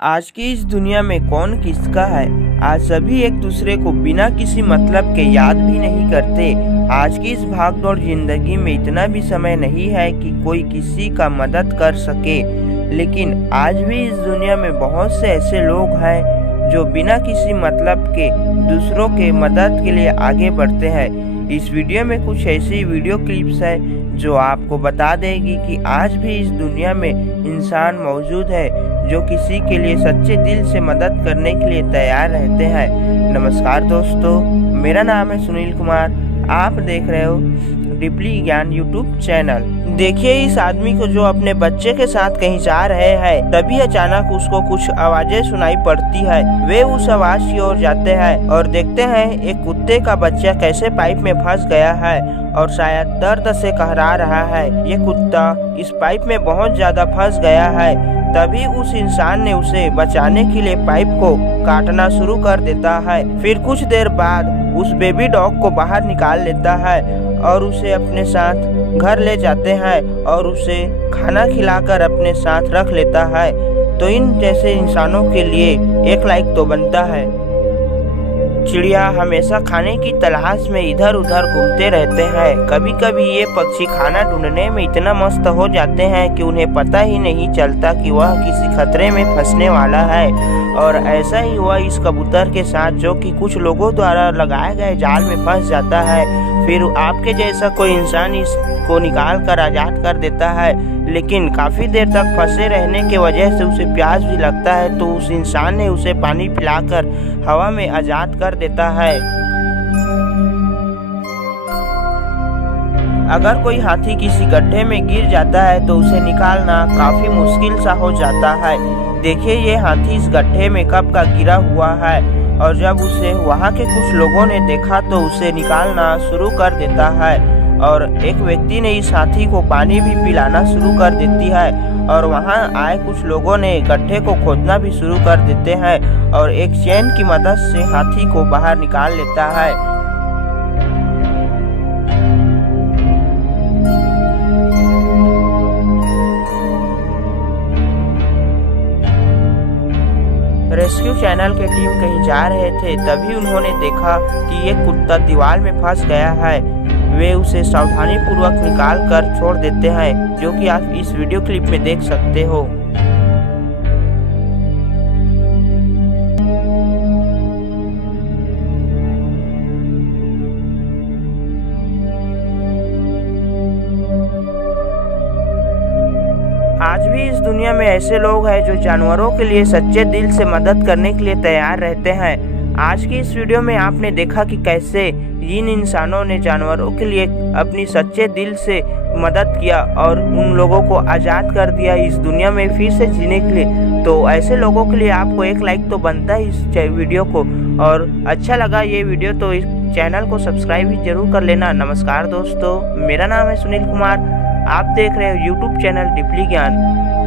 आज की इस दुनिया में कौन किसका है। आज सभी एक दूसरे को बिना किसी मतलब के याद भी नहीं करते। आज की इस भागदौड़ जिंदगी में इतना भी समय नहीं है कि कोई किसी का मदद कर सके। लेकिन आज भी इस दुनिया में बहुत से ऐसे लोग हैं जो बिना किसी मतलब के दूसरों के मदद के लिए आगे बढ़ते हैं। इस वीडियो में कुछ ऐसी वीडियो क्लिप्स है जो आपको बता देगी कि आज भी इस दुनिया में इंसान मौजूद है जो किसी के लिए सच्चे दिल से मदद करने के लिए तैयार रहते हैं। नमस्कार दोस्तों, मेरा नाम है सुनील कुमार। आप देख रहे हो डीपली ज्ञान यूट्यूब चैनल। देखिए इस आदमी को जो अपने बच्चे के साथ कहीं जा रहे हैं, तभी अचानक उसको कुछ आवाजें सुनाई पड़ती है। वे उस आवाज की ओर जाते हैं और देखते हैं एक कुत्ते का बच्चा कैसे पाइप में फंस गया है और शायद दर्द से कहरा रहा है। ये कुत्ता इस पाइप में बहुत ज्यादा फंस गया है। तभी उस इंसान ने उसे बचाने के लिए पाइप को काटना शुरू कर देता है। फिर कुछ देर बाद उस बेबी डॉग को बाहर निकाल लेता है और उसे अपने साथ घर ले जाते हैं और उसे खाना खिलाकर अपने साथ रख लेता है। तो इन जैसे इंसानों के लिए एक लाइक तो बनता है। चिड़िया हमेशा खाने की तलाश में इधर उधर घूमते रहते हैं। कभी कभी ये पक्षी खाना ढूंढने में इतना मस्त हो जाते हैं कि उन्हें पता ही नहीं चलता कि वह किसी खतरे में फंसने वाला है। और ऐसा ही हुआ इस कबूतर के साथ, जो कि कुछ लोगों द्वारा लगाए गए जाल में फंस जाता है। फिर आपके जैसा कोई इंसान इसको निकाल कर आज़ाद कर देता है, लेकिन काफ़ी देर तक फंसे रहने की वजह से उसे प्यास भी लगता है। तो उस इंसान ने उसे पानी पिलाकर हवा में आज़ाद कर देता है। अगर कोई हाथी किसी गड्ढे में गिर जाता है तो उसे निकालना काफ़ी मुश्किल सा हो जाता है। देखिए ये हाथी इस गड्ढे में कब का गिरा हुआ है और जब उसे वहाँ के कुछ लोगों ने देखा तो उसे निकालना शुरू कर देता है। और एक व्यक्ति ने इस हाथी को पानी भी पिलाना शुरू कर देती है और वहाँ आए कुछ लोगों ने गड्ढे को खोदना भी शुरू कर देते हैं और एक चैन की मदद से हाथी को बाहर निकाल लेता है। रेस्क्यू चैनल के टीम कहीं जा रहे थे, तभी उन्होंने देखा कि एक कुत्ता दीवार में फंस गया है। वे उसे सावधानी पूर्वक निकाल कर छोड़ देते हैं, जो कि आप इस वीडियो क्लिप में देख सकते हो। आज भी इस दुनिया में ऐसे लोग हैं जो जानवरों के लिए सच्चे दिल से मदद करने के लिए तैयार रहते हैं। आज की इस वीडियो में आपने देखा कि कैसे इन इंसानों ने जानवरों के लिए अपनी सच्चे दिल से मदद किया और उन लोगों को आज़ाद कर दिया इस दुनिया में फिर से जीने के लिए। तो ऐसे लोगों के लिए आपको एक लाइक तो बनता है इस वीडियो को। और अच्छा लगा ये वीडियो तो इस चैनल को सब्सक्राइब भी जरूर कर लेना। नमस्कार दोस्तों, मेरा नाम है सुनील कुमार। आप देख रहे हो यूट्यूब चैनल डीपली ज्ञान।